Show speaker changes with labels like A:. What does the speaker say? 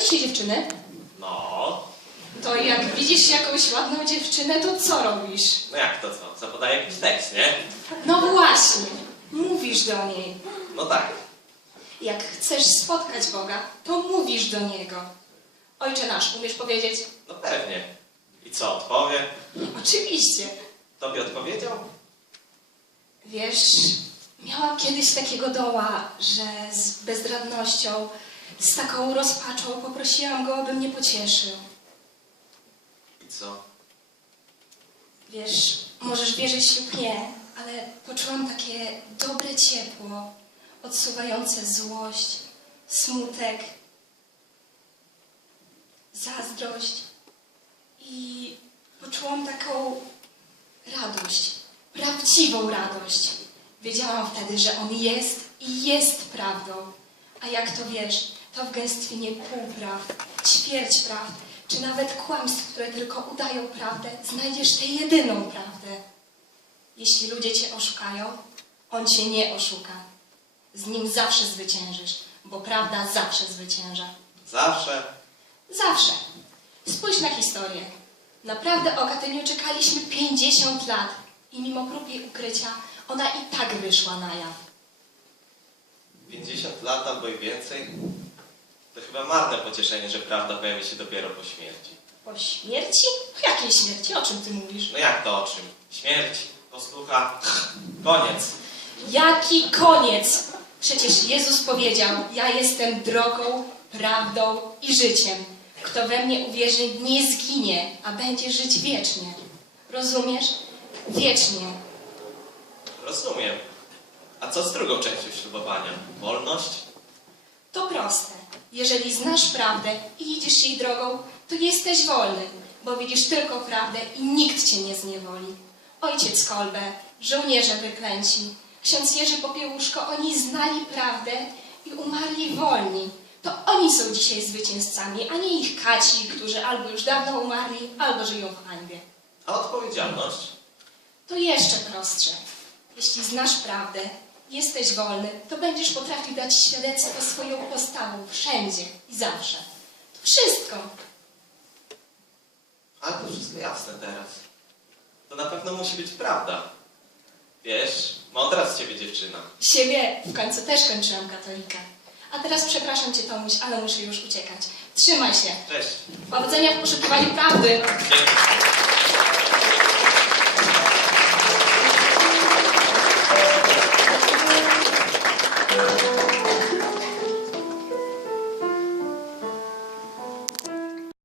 A: Ci się dziewczyny?
B: No,
A: To jak widzisz jakąś ładną dziewczynę, to co robisz?
B: no jak to co? Zapodaję jakiś tekst, nie?
A: No właśnie, mówisz do niej.
B: No tak.
A: Jak chcesz spotkać Boga, to mówisz do Niego. Ojcze nasz, umiesz powiedzieć?
B: No pewnie. I co, odpowie?
A: Oczywiście.
B: Tobie odpowiedział?
A: Wiesz, miałam kiedyś takiego doła, że z bezradnością, z taką rozpaczą poprosiłam go, aby mnie pocieszył.
B: I co?
A: Wiesz, możesz wierzyć lub nie, ale poczułam takie dobre ciepło, odsuwające złość, smutek, zazdrość i poczułam taką radość, prawdziwą radość. Wiedziałam wtedy, że On jest i jest prawdą. A jak to wiesz, to w gęstwinie półpraw, ćwierć prawd, czy nawet kłamstw, które tylko udają prawdę, znajdziesz tę jedyną prawdę. Jeśli ludzie cię oszukają, On cię nie oszuka. Z Nim zawsze zwyciężysz, bo prawda zawsze zwycięża.
B: Zawsze.
A: Zawsze. Spójrz na historię. Naprawdę o Katyniu czekaliśmy 50 lat i mimo prób jej ukrycia, ona i tak wyszła na jaw.
B: 50 lat albo i więcej? To chyba marne pocieszenie, że prawda pojawi się dopiero po śmierci.
A: Po śmierci? Jakiej śmierci? O czym ty mówisz?
B: No jak to o czym? Śmierć, posłucha, koniec.
A: Jaki koniec? Przecież Jezus powiedział: Ja jestem drogą, prawdą i życiem. Kto we mnie uwierzy, nie zginie, a będzie żyć wiecznie. Rozumiesz? Wiecznie.
B: Rozumiem. A co z drugą częścią ślubowania? Wolność?
A: To proste. Jeżeli znasz prawdę i idziesz jej drogą, to jesteś wolny, bo widzisz tylko prawdę i nikt cię nie zniewoli. Ojciec Kolbe, żołnierze wyklęci, ksiądz Jerzy Popiełuszko, oni znali prawdę i umarli wolni. To oni są dzisiaj zwycięzcami, a nie ich kaci, którzy albo już dawno umarli, albo żyją w hańbie.
B: A odpowiedzialność?
A: To jeszcze prostsze. Jeśli znasz prawdę, jesteś wolny, to będziesz potrafił dać świadectwo swoją postawą wszędzie i zawsze. To wszystko.
B: Ale to wszystko jasne teraz. To na pewno musi być prawda. Wiesz, mądra z ciebie dziewczyna.
A: Siebie w końcu też kończyłam katolika. A teraz przepraszam cię, Tomuś, ale muszę już uciekać. Trzymaj się.
B: Cześć.
A: Powodzenia w poszukiwaniu prawdy.
B: Dzięki.